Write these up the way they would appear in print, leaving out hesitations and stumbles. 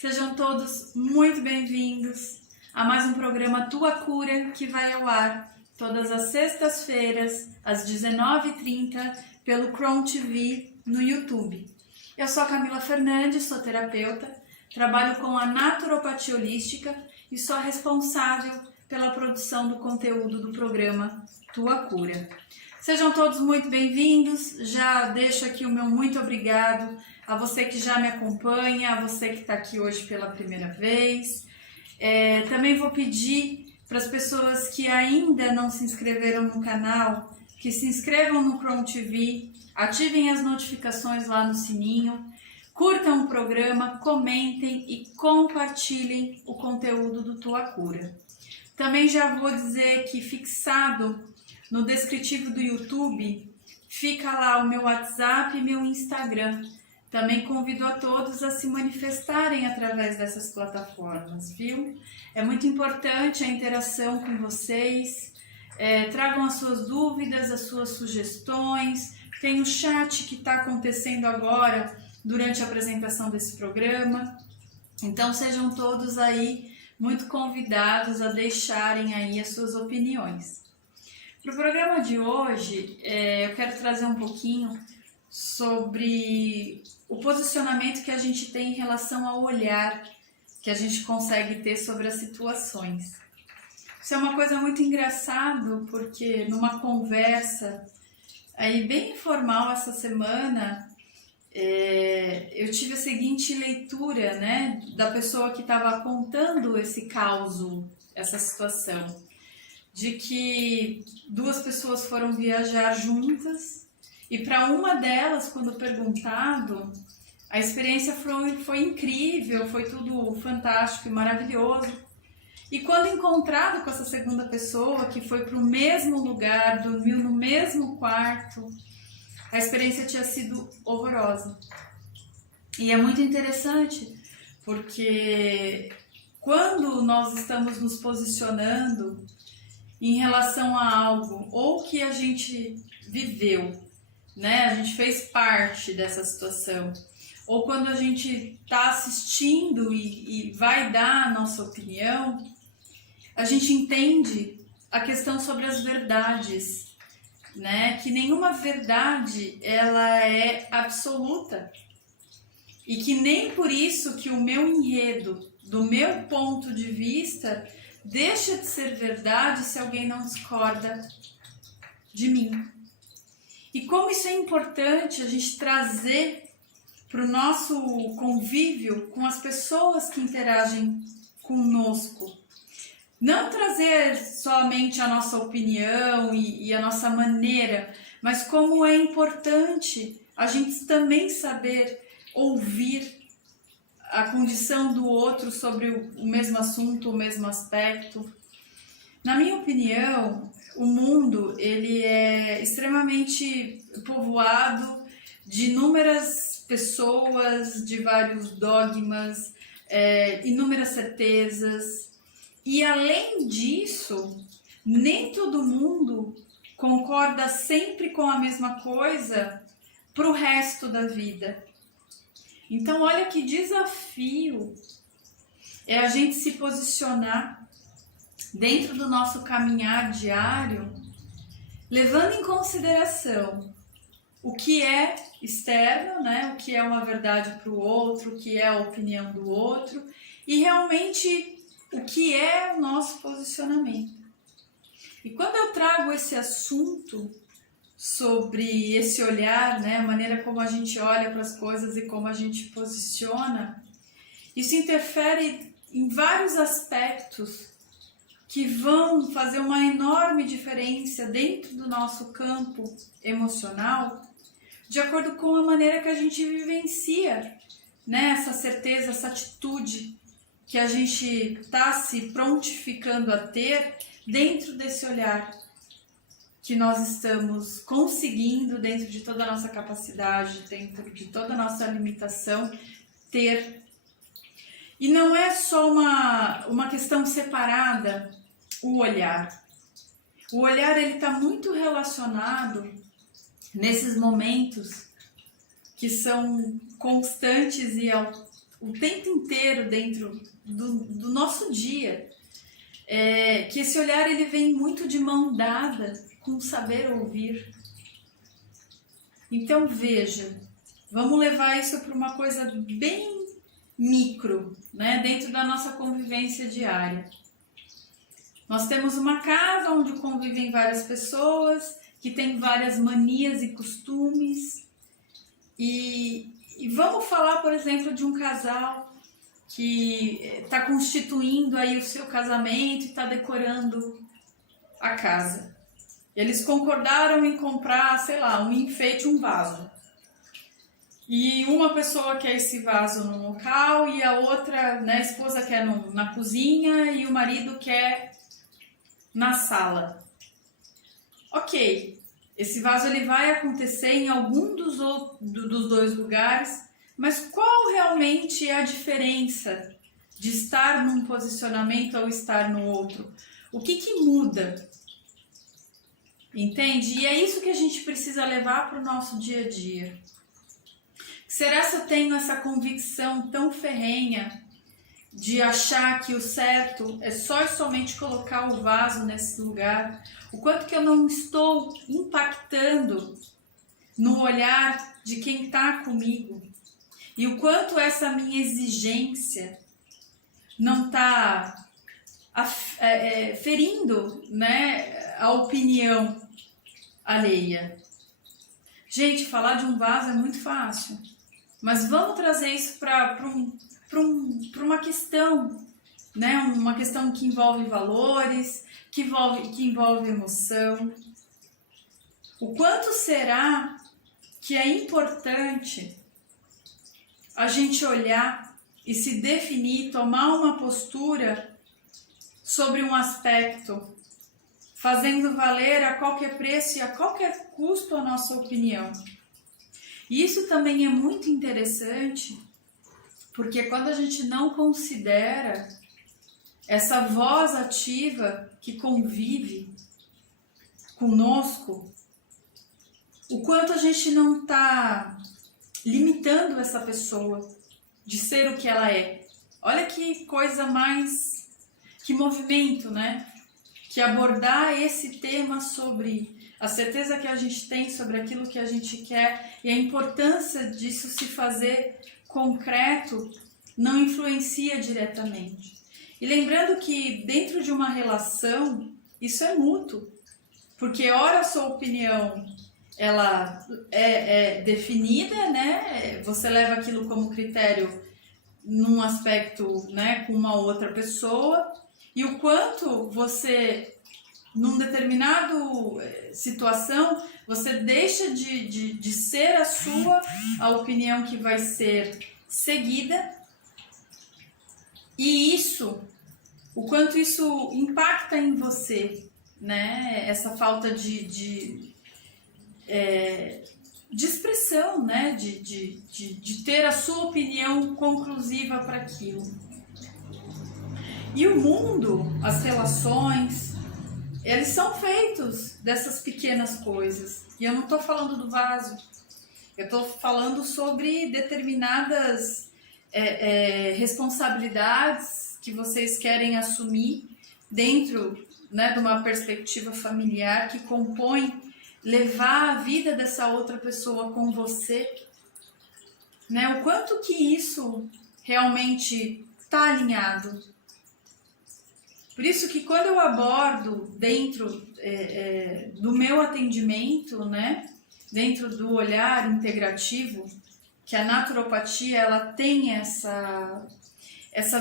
Sejam todos muito bem-vindos a mais um programa Tua Cura, que vai ao ar todas as sextas-feiras, às 19h30, pelo Chrome TV no YouTube. Eu sou a Camila Fernandes, sou terapeuta, trabalho com a naturopatia holística e sou a responsável pela produção do conteúdo do programa Tua Cura. Sejam todos muito bem-vindos, já deixo aqui o meu muito obrigado a você que já me acompanha, a você que está aqui hoje pela primeira vez. Também vou pedir para as pessoas que ainda não se inscreveram no canal, que se inscrevam no Chrome TV, ativem as notificações lá no sininho, curtam o programa, comentem e compartilhem o conteúdo do Tua Cura. Também já vou dizer que fixado no descritivo do YouTube fica lá o meu WhatsApp e meu Instagram. Também convido a todos a se manifestarem através dessas plataformas, viu? É muito importante a interação com vocês. Tragam as suas dúvidas, as suas sugestões. Tem o chat que está acontecendo agora durante a apresentação desse programa. Então sejam todos aí muito convidados a deixarem aí as suas opiniões. Para o programa de hoje, eu quero trazer um pouquinho sobre o posicionamento que a gente tem em relação ao olhar que a gente consegue ter sobre as situações. Isso é uma coisa muito engraçada, porque numa conversa aí bem informal essa semana, eu tive a seguinte leitura, né, da pessoa que estava contando esse caso, essa situação, de que duas pessoas foram viajar juntas e para uma delas, quando perguntado, a experiência foi incrível, foi tudo fantástico e maravilhoso. E quando encontrado com essa segunda pessoa, que foi para o mesmo lugar, dormiu no mesmo quarto, a experiência tinha sido horrorosa. E é muito interessante, porque quando nós estamos nos posicionando em relação a algo, ou que a gente viveu, né? A gente fez parte dessa situação, ou quando a gente está assistindo e vai dar a nossa opinião, a gente entende a questão sobre as verdades, né? Que nenhuma verdade ela é absoluta e que nem por isso que o meu enredo, do meu ponto de vista, deixa de ser verdade se alguém não discorda de mim. E como isso é importante a gente trazer para o nosso convívio com as pessoas que interagem conosco. Não trazer somente a nossa opinião e a nossa maneira, mas como é importante a gente também saber ouvir a condição do outro sobre o mesmo assunto, o mesmo aspecto. Na minha opinião, o mundo ele é extremamente povoado de inúmeras pessoas, de vários dogmas, inúmeras certezas. E além disso, nem todo mundo concorda sempre com a mesma coisa para o resto da vida. Então, olha que desafio é a gente se posicionar dentro do nosso caminhar diário, levando em consideração o que é externo, né? O que é uma verdade para o outro, o que é a opinião do outro, e realmente o que é o nosso posicionamento. E quando eu trago esse assunto sobre esse olhar, né, a maneira como a gente olha para as coisas e como a gente posiciona, isso interfere em vários aspectos que vão fazer uma enorme diferença dentro do nosso campo emocional, de acordo com a maneira que a gente vivencia, né, essa certeza, essa atitude que a gente está se prontificando a ter dentro desse olhar que nós estamos conseguindo, dentro de toda a nossa capacidade, dentro de toda a nossa limitação, ter. E não é só uma questão separada, o olhar. O olhar está muito relacionado nesses momentos que são constantes e o tempo inteiro dentro do nosso dia. Que esse olhar ele vem muito de mão dada com o saber ouvir. Então veja, vamos levar isso para uma coisa bem micro, né, dentro da nossa convivência diária. Nós temos uma casa onde convivem várias pessoas, que têm várias manias e costumes, e vamos falar, por exemplo, de um casal que está constituindo aí o seu casamento e está decorando a casa. Eles concordaram em comprar, sei lá, um enfeite, um vaso. E uma pessoa quer esse vaso num local e a outra, né, a esposa quer na cozinha e o marido quer na sala. Ok, esse vaso ele vai acontecer em algum dos dois lugares, mas qual realmente é a diferença de estar num posicionamento ou estar no outro? O que muda? Entende? E é isso que a gente precisa levar para o nosso dia a dia. Será que eu tenho essa convicção tão ferrenha de achar que o certo é só e somente colocar o vaso nesse lugar? O quanto que eu não estou impactando no olhar de quem está comigo? E o quanto essa minha exigência não está ferindo, né, a opinião alheia. Gente, falar de um vaso é muito fácil, mas vamos trazer isso para uma questão, né, uma questão que envolve valores, que envolve emoção. O quanto será que é importante a gente olhar e se definir, tomar uma postura sobre um aspecto, fazendo valer a qualquer preço e a qualquer custo a nossa opinião. E isso também é muito interessante, porque quando a gente não considera essa voz ativa que convive conosco, o quanto a gente não está limitando essa pessoa de ser o que ela é. Olha que coisa mais, que movimento, né? Que abordar esse tema sobre a certeza que a gente tem sobre aquilo que a gente quer e a importância disso se fazer concreto não influencia diretamente. E lembrando que dentro de uma relação, isso é mútuo, porque ora a sua opinião ela é definida, né? Você leva aquilo como critério num aspecto, né, com uma outra pessoa, e o quanto você, num determinado situação, você deixa de ser a opinião que vai ser seguida, e isso, o quanto isso impacta em você, né? Essa falta de expressão, né? De ter a sua opinião conclusiva para aquilo. E o mundo, as relações, eles são feitos dessas pequenas coisas. E eu não estou falando do vaso, eu estou falando sobre determinadas responsabilidades que vocês querem assumir dentro, né, de uma perspectiva familiar que compõe levar a vida dessa outra pessoa com você, né? O quanto que isso realmente está alinhado. Por isso que quando eu abordo dentro do meu atendimento, né, dentro do olhar integrativo, que a naturopatia ela tem essa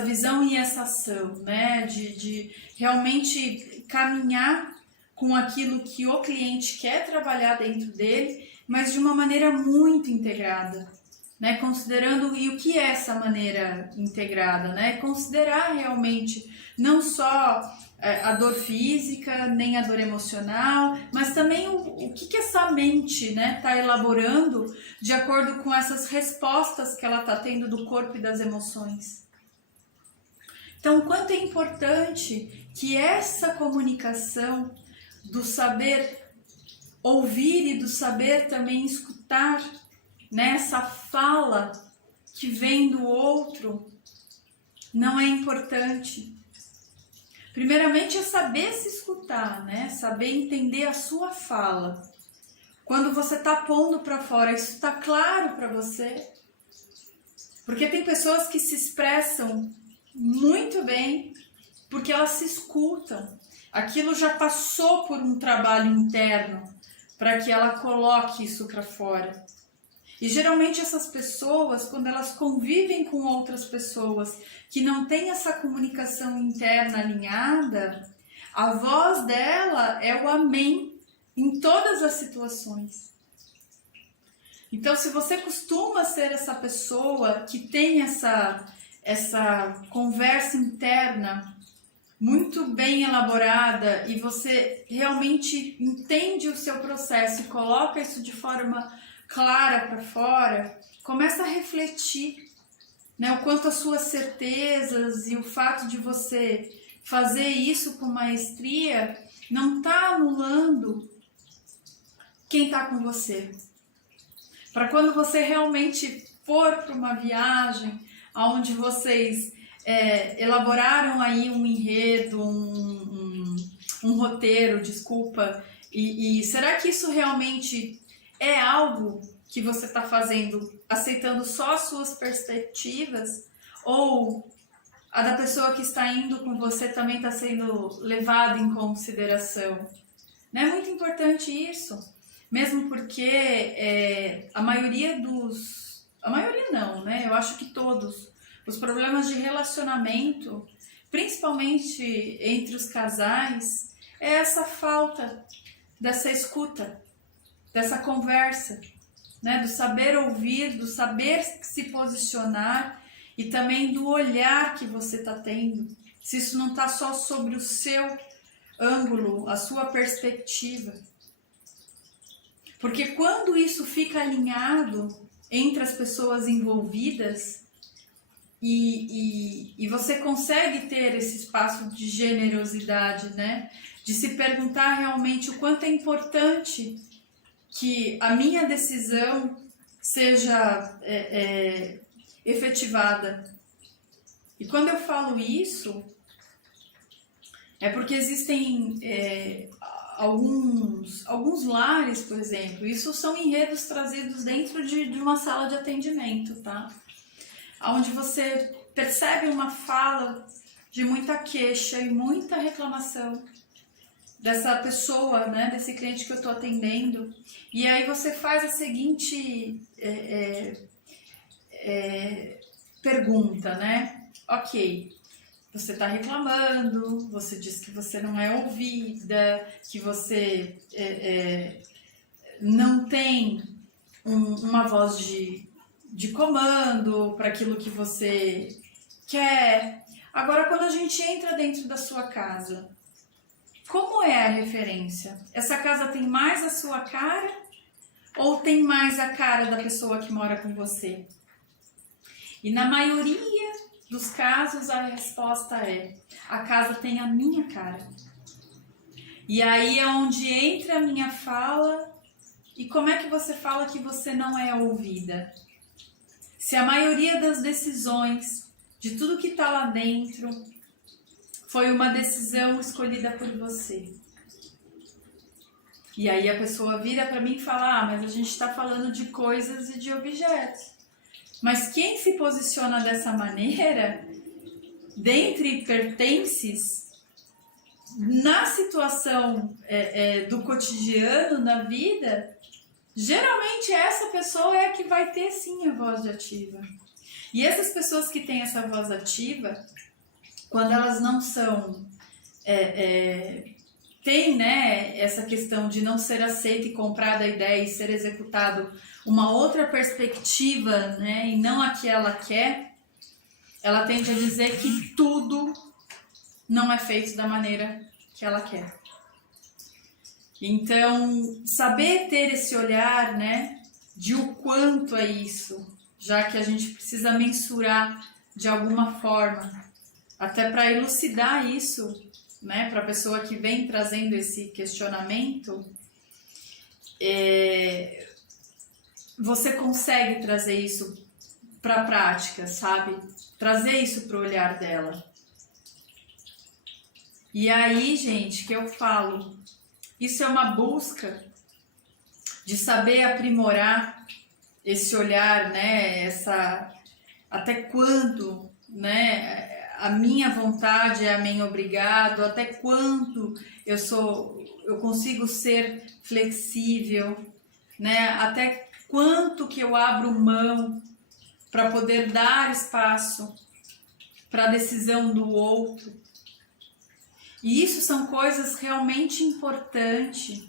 visão e essa ação, né, de realmente caminhar com aquilo que o cliente quer trabalhar dentro dele, mas de uma maneira muito integrada, né, considerando e o que é essa maneira integrada, né, considerar realmente não só a dor física, nem a dor emocional, mas também o que essa mente, né, está elaborando de acordo com essas respostas que ela está tendo do corpo e das emoções. Então, o quanto é importante que essa comunicação do saber ouvir e do saber também escutar, né, essa fala que vem do outro não é importante. Primeiramente é saber se escutar, né? Saber entender a sua fala. Quando você está pondo para fora, isso está claro para você? Porque tem pessoas que se expressam muito bem porque elas se escutam. Aquilo já passou por um trabalho interno para que ela coloque isso para fora. E geralmente essas pessoas, quando elas convivem com outras pessoas que não têm essa comunicação interna alinhada, a voz dela é o amém em todas as situações. Então, se você costuma ser essa pessoa que tem essa conversa interna muito bem elaborada e você realmente entende o seu processo e coloca isso de forma clara para fora, começa a refletir, né, o quanto as suas certezas e o fato de você fazer isso com maestria não está anulando quem está com você. Para quando você realmente for para uma viagem onde vocês elaboraram aí um enredo, um roteiro, desculpa, e será que isso realmente é algo que você está fazendo, aceitando só as suas perspectivas, ou a da pessoa que está indo com você também está sendo levada em consideração? Não é muito importante isso, mesmo porque a maioria não, né? Eu acho que todos os problemas de relacionamento, principalmente entre os casais, é essa falta dessa escuta, dessa conversa, né? Do saber ouvir, do saber se posicionar e também do olhar que você está tendo. Se isso não está só sobre o seu ângulo, a sua perspectiva. Porque quando isso fica alinhado entre as pessoas envolvidas e você consegue ter esse espaço de generosidade, né? De se perguntar realmente o quanto é importante que a minha decisão seja efetivada. E quando eu falo isso, é porque existem alguns lares, por exemplo, isso são enredos trazidos dentro de uma sala de atendimento, tá? Onde você percebe uma fala de muita queixa e muita reclamação dessa pessoa, né, desse cliente que eu estou atendendo, e aí você faz a seguinte pergunta, né? Ok, você está reclamando, você diz que você não é ouvida, que você não tem uma voz de comando para aquilo que você quer. Agora, quando a gente entra dentro da sua casa, como é a referência? Essa casa tem mais a sua cara ou tem mais a cara da pessoa que mora com você? E na maioria dos casos a resposta é: a casa tem a minha cara. E aí é onde entra a minha fala. E como é que você fala que você não é ouvida? Se a maioria das decisões, de tudo que está lá dentro, foi uma decisão escolhida por você. E aí a pessoa vira para mim e fala: mas a gente está falando de coisas e de objetos. Mas quem se posiciona dessa maneira, dentre pertences, na situação do cotidiano, na vida, geralmente essa pessoa é a que vai ter sim a voz ativa. E essas pessoas que têm essa voz ativa, quando elas não são, tem, né, essa questão de não ser aceita e comprada a ideia e ser executado uma outra perspectiva, né, e não a que ela quer, ela tende a dizer que tudo não é feito da maneira que ela quer. Então, saber ter esse olhar, né, de o quanto é isso, já que a gente precisa mensurar de alguma forma, até para elucidar isso, né, para a pessoa que vem trazendo esse questionamento, você consegue trazer isso para a prática, sabe? Trazer isso para o olhar dela. E aí, gente, que eu falo, isso é uma busca de saber aprimorar esse olhar, né? Até quando, né? A minha vontade é a minha obrigado, até quanto eu consigo ser flexível, né? Até quanto que eu abro mão para poder dar espaço para a decisão do outro. E isso são coisas realmente importantes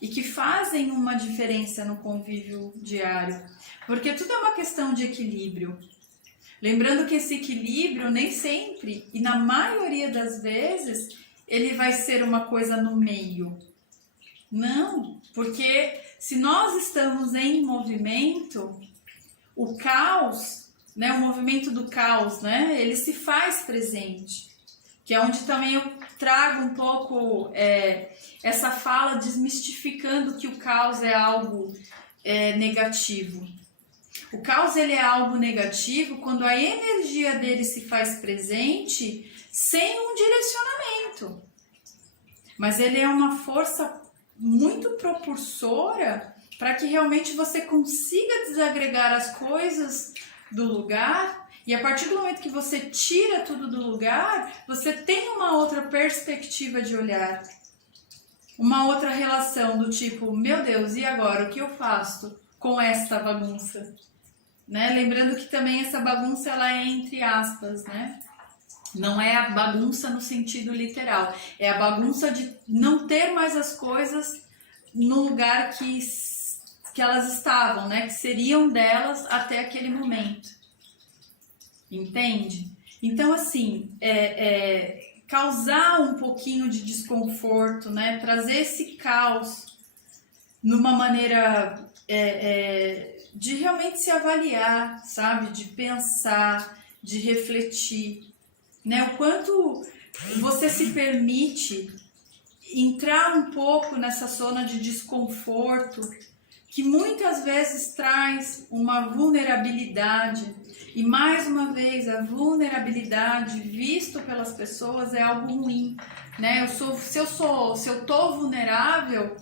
e que fazem uma diferença no convívio diário, porque tudo é uma questão de equilíbrio. Lembrando que esse equilíbrio nem sempre, e na maioria das vezes, ele vai ser uma coisa no meio. Não, porque se nós estamos em movimento, o caos, né, o movimento do caos, né, ele se faz presente. Que é onde também eu trago um pouco essa fala desmistificando que o caos é algo negativo. O caos ele é algo negativo quando a energia dele se faz presente sem um direcionamento. Mas ele é uma força muito propulsora para que realmente você consiga desagregar as coisas do lugar. E a partir do momento que você tira tudo do lugar, você tem uma outra perspectiva de olhar. Uma outra relação do tipo, meu Deus, e agora? O que eu faço com esta bagunça? Né? Lembrando que também essa bagunça ela é entre aspas, né? Não é a bagunça no sentido literal. É a bagunça de não ter mais as coisas no lugar que elas estavam, né? Que seriam delas até aquele momento. Entende? Então, assim, causar um pouquinho de desconforto, né? Trazer esse caos numa maneira de realmente se avaliar, sabe? De pensar, de refletir, né? O quanto você se permite entrar um pouco nessa zona de desconforto que muitas vezes traz uma vulnerabilidade. E mais uma vez, a vulnerabilidade visto pelas pessoas é algo ruim, né? Se eu tô vulnerável,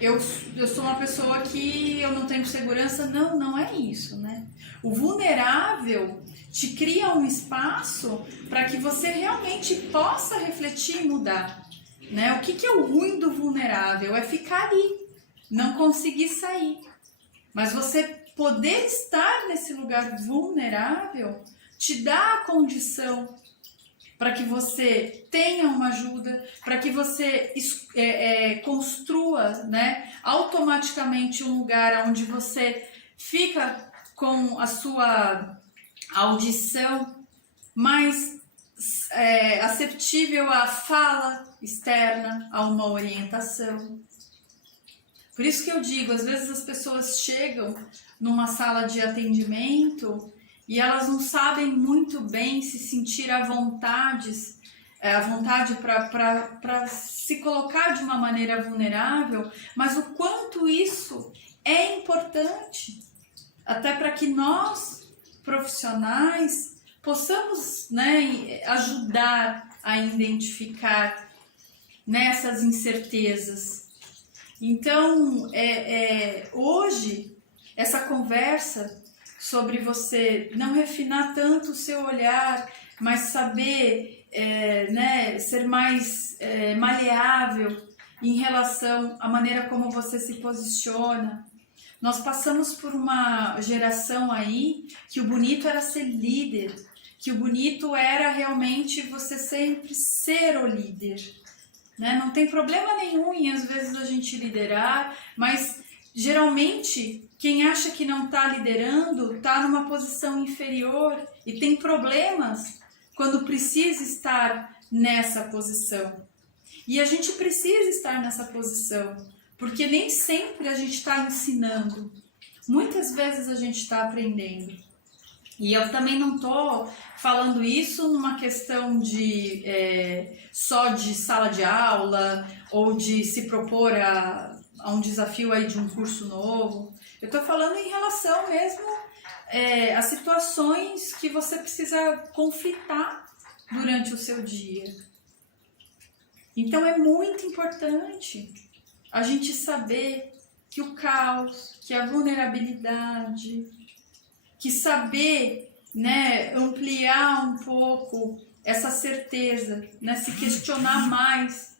eu sou uma pessoa que eu não tenho segurança. Não é isso, né? O vulnerável te cria um espaço para que você realmente possa refletir e mudar, né? O que é o ruim do vulnerável? É ficar ali, não conseguir sair. Mas você poder estar nesse lugar vulnerável te dá a condição para que você tenha uma ajuda, para que você construa, né, automaticamente um lugar onde você fica com a sua audição mais aceptível à fala externa, a uma orientação. Por isso que eu digo, às vezes as pessoas chegam numa sala de atendimento e elas não sabem muito bem se sentir à vontade para se colocar de uma maneira vulnerável, mas o quanto isso é importante, até para que nós, profissionais, possamos, né, ajudar a identificar nessas incertezas. Então, hoje, essa conversa sobre você não refinar tanto o seu olhar, mas saber né, ser mais maleável em relação à maneira como você se posiciona. Nós passamos por uma geração aí que o bonito era ser líder, que o bonito era realmente você sempre ser o líder. Né? Não tem problema nenhum em às vezes a gente liderar, mas geralmente quem acha que não está liderando está numa posição inferior e tem problemas quando precisa estar nessa posição. E a gente precisa estar nessa posição, porque nem sempre a gente está ensinando, muitas vezes a gente está aprendendo. E eu também não estou falando isso numa questão de só de sala de aula ou de se propor a um desafio aí de um curso novo. Eu estou falando em relação mesmo as situações que você precisa conflitar durante o seu dia. Então é muito importante a gente saber que o caos, que a vulnerabilidade, que saber, né, ampliar um pouco essa certeza, né, se questionar mais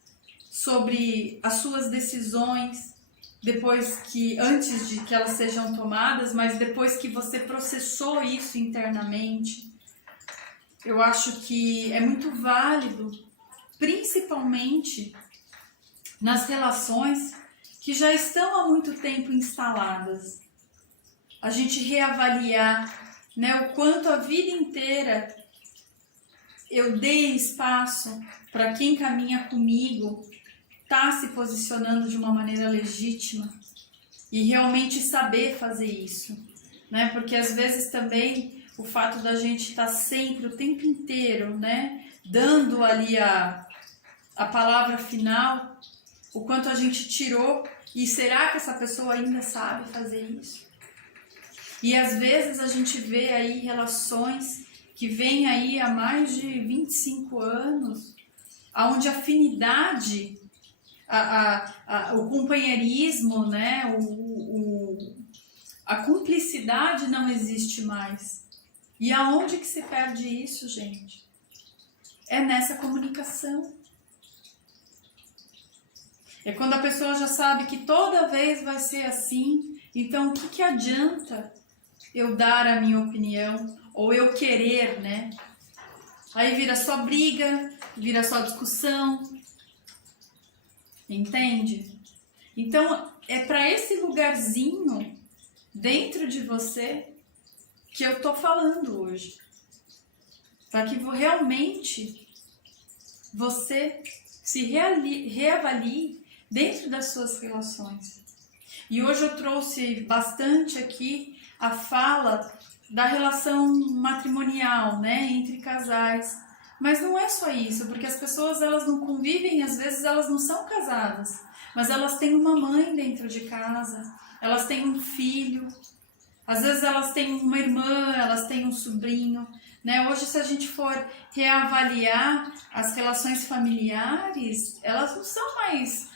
sobre as suas decisões, antes de que elas sejam tomadas, mas depois que você processou isso internamente. Eu acho que é muito válido, principalmente nas relações que já estão há muito tempo instaladas, a gente reavaliar, né, o quanto a vida inteira eu dei espaço para quem caminha comigo tá se posicionando de uma maneira legítima e realmente saber fazer isso, né? Porque às vezes também o fato da gente estar sempre, o tempo inteiro, né, dando ali a palavra final, o quanto a gente tirou, e será que essa pessoa ainda sabe fazer isso? E às vezes a gente vê aí relações que vêm aí há mais de 25 anos, onde a afinidade, o companheirismo, né, a cumplicidade não existe mais. E aonde que se perde isso, gente? É nessa comunicação. É quando a pessoa já sabe que toda vez vai ser assim, então o que adianta eu dar a minha opinião ou eu querer, né? Aí vira só briga, vira só discussão. Entende? Então, é para esse lugarzinho dentro de você que eu tô falando hoje. Para que realmente você se reavalie dentro das suas relações. E hoje eu trouxe bastante aqui a fala da relação matrimonial, né, entre casais. Mas não é só isso, porque as pessoas elas não convivem, às vezes elas não são casadas, mas elas têm uma mãe dentro de casa, elas têm um filho, às vezes elas têm uma irmã, elas têm um sobrinho, né? Hoje, se a gente for reavaliar as relações familiares, elas não são mais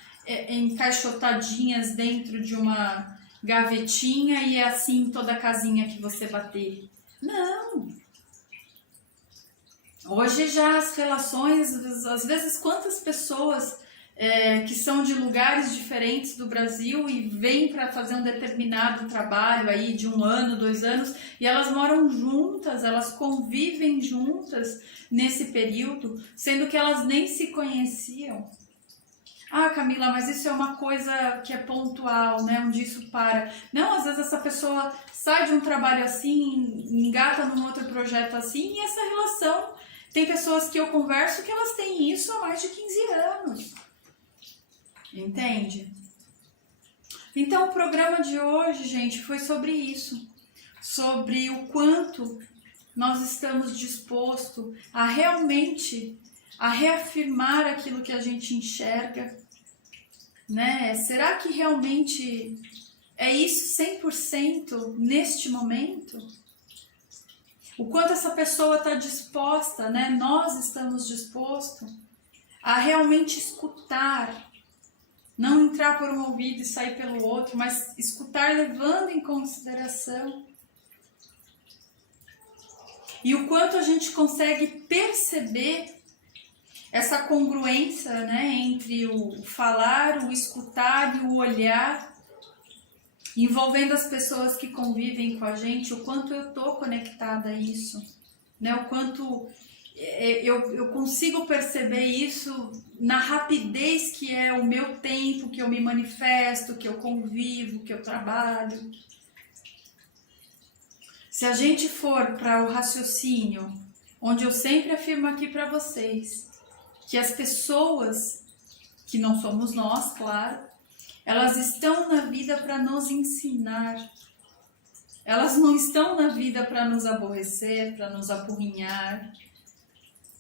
encaixotadinhas dentro de uma gavetinha e é assim toda casinha que você bater. Não! Hoje já as relações, às vezes quantas pessoas que são de lugares diferentes do Brasil e vêm para fazer um determinado trabalho aí de 1 ano, 2 anos, e elas moram juntas, elas convivem juntas nesse período, sendo que elas nem se conheciam. Ah, Camila, mas isso é uma coisa que é pontual, né? Onde isso para. Não, às vezes essa pessoa sai de um trabalho assim, engata num outro projeto assim, e essa relação, tem pessoas que eu converso que elas têm isso há mais de 15 anos. Entende? Então o programa de hoje, gente, foi sobre isso. Sobre o quanto nós estamos dispostos a realmente reafirmar aquilo que a gente enxerga, né? Será que realmente é isso 100% neste momento? O quanto essa pessoa está disposta, né? Nós estamos dispostos a realmente escutar, não entrar por um ouvido e sair pelo outro, mas escutar levando em consideração. E o quanto a gente consegue perceber essa congruência, né, entre o falar, o escutar e o olhar, envolvendo as pessoas que convivem com a gente, o quanto eu estou conectada a isso, né, o quanto eu consigo perceber isso na rapidez que é o meu tempo, que eu me manifesto, que eu convivo, que eu trabalho. Se a gente for para o raciocínio, onde eu sempre afirmo aqui para vocês, que as pessoas, que não somos nós, claro, elas estão na vida para nos ensinar. Elas não estão na vida para nos aborrecer, para nos apurrinhar,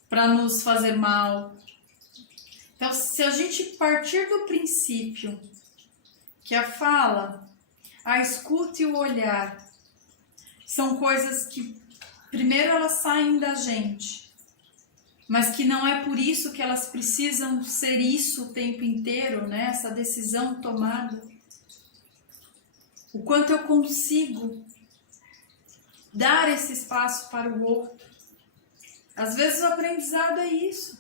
para nos fazer mal. Então, se a gente partir do princípio que a fala, a escuta e o olhar são coisas que primeiro elas saem da gente, mas que não é por isso que elas precisam ser isso o tempo inteiro, né? Essa decisão tomada. O quanto eu consigo dar esse espaço para o outro. Às vezes o aprendizado é isso.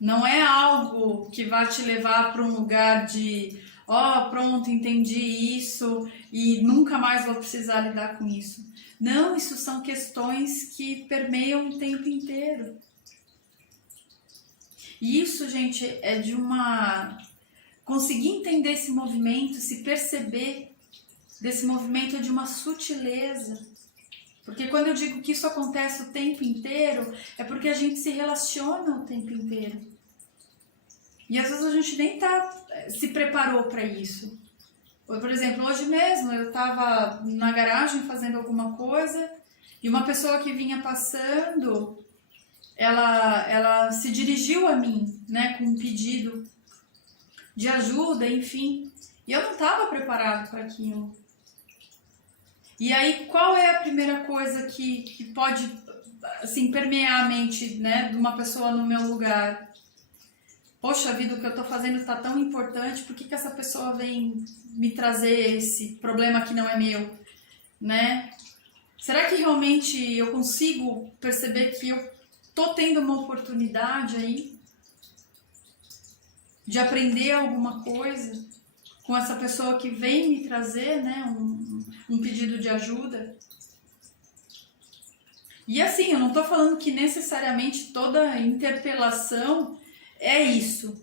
Não é algo que vai te levar para um lugar de pronto, entendi isso e nunca mais vou precisar lidar com isso. Não, isso são questões que permeiam o tempo inteiro. E isso, gente, é de conseguir entender esse movimento, se perceber desse movimento é de uma sutileza. Porque quando eu digo que isso acontece o tempo inteiro, é porque a gente se relaciona o tempo inteiro. E às vezes a gente nem se preparou para isso. Por exemplo, hoje mesmo eu estava na garagem fazendo alguma coisa e uma pessoa que vinha passando, ela se dirigiu a mim, né, com um pedido de ajuda, enfim. E eu não estava preparado para aquilo. E aí, qual é a primeira coisa que pode, assim, permear a mente, né, de uma pessoa no meu lugar? Poxa vida, o que eu estou fazendo está tão importante, por que essa pessoa vem me trazer esse problema que não é meu, né? Será que realmente eu consigo perceber que eu estou tendo uma oportunidade aí de aprender alguma coisa com essa pessoa que vem me trazer, né, um pedido de ajuda? E assim, eu não estou falando que necessariamente toda interpelação é isso,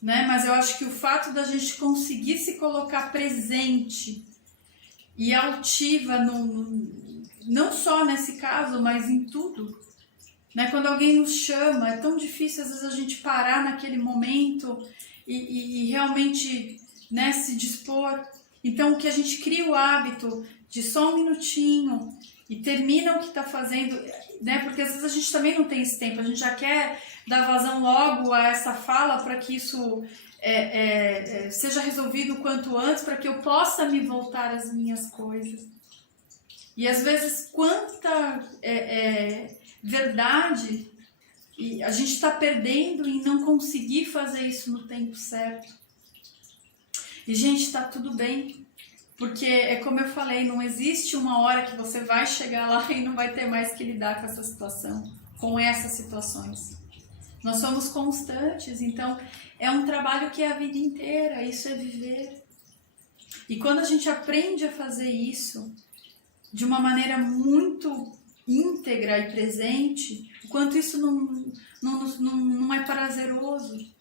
né? Mas eu acho que o fato da gente conseguir se colocar presente e altiva, não só nesse caso, mas em tudo, né? Quando alguém nos chama, é tão difícil às vezes a gente parar naquele momento e realmente, né, se dispor. Então, que a gente cria o hábito de só um minutinho e termina o que está fazendo, né? Porque às vezes a gente também não tem esse tempo, a gente já quer dar vazão logo a essa fala para que isso seja resolvido o quanto antes, para que eu possa me voltar às minhas coisas. E às vezes quanta verdade e a gente está perdendo em não conseguir fazer isso no tempo certo. E gente, está tudo bem. Porque é como eu falei, não existe uma hora que você vai chegar lá e não vai ter mais que lidar com essa situação, com essas situações. Nós somos constantes, então é um trabalho que é a vida inteira, isso é viver. E quando a gente aprende a fazer isso de uma maneira muito íntegra e presente, o quanto isso não é prazeroso.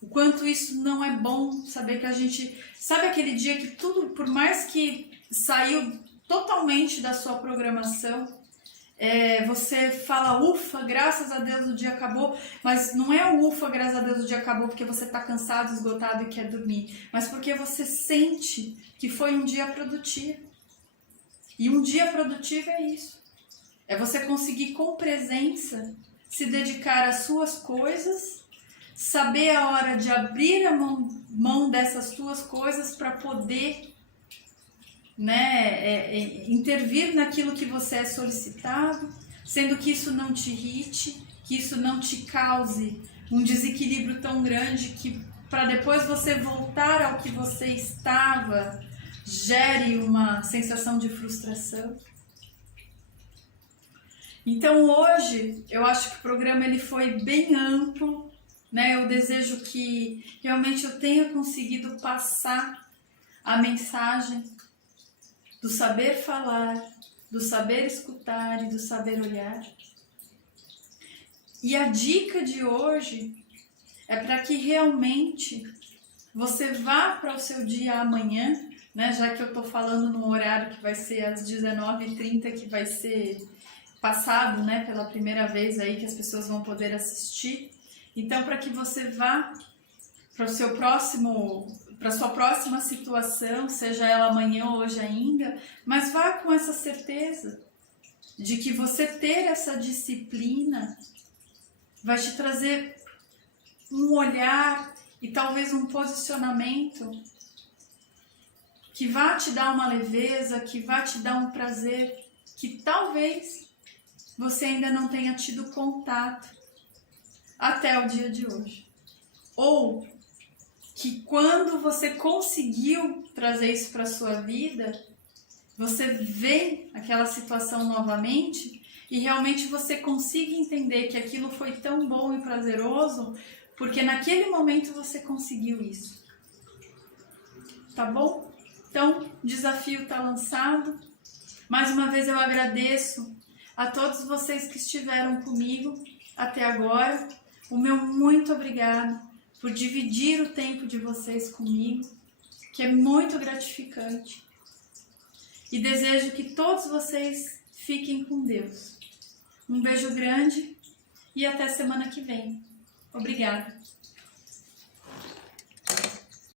O quanto isso não é bom, saber que a gente... Sabe aquele dia que tudo, por mais que saiu totalmente da sua programação, você fala, ufa, graças a Deus o dia acabou, mas não é o ufa, graças a Deus o dia acabou porque você está cansado, esgotado e quer dormir, mas porque você sente que foi um dia produtivo. E um dia produtivo é isso. É você conseguir com presença se dedicar às suas coisas, saber a hora de abrir a mão dessas tuas coisas para poder, né, intervir naquilo que você é solicitado, sendo que isso não te irrite, que isso não te cause um desequilíbrio tão grande que para depois você voltar ao que você estava, gere uma sensação de frustração. Então hoje eu acho que o programa ele foi bem amplo, né? Eu desejo que realmente eu tenha conseguido passar a mensagem do saber falar, do saber escutar e do saber olhar. E a dica de hoje é para que realmente você vá para o seu dia amanhã, né? Já que eu estou falando num horário que vai ser às 19h30, que vai ser passado, né, pela primeira vez aí que as pessoas vão poder assistir. Então, para que você vá para sua próxima situação, seja ela amanhã ou hoje ainda, mas vá com essa certeza de que você ter essa disciplina vai te trazer um olhar e talvez um posicionamento que vá te dar uma leveza, que vá te dar um prazer, que talvez você ainda não tenha tido contato até o dia de hoje. Ou que quando você conseguiu trazer isso para a sua vida, você vê aquela situação novamente e realmente você consiga entender que aquilo foi tão bom e prazeroso, porque naquele momento você conseguiu isso. Tá bom? Então, o desafio está lançado. Mais uma vez eu agradeço a todos vocês que estiveram comigo até agora. O meu muito obrigado por dividir o tempo de vocês comigo, que é muito gratificante. E desejo que todos vocês fiquem com Deus. Um beijo grande e até semana que vem. Obrigada.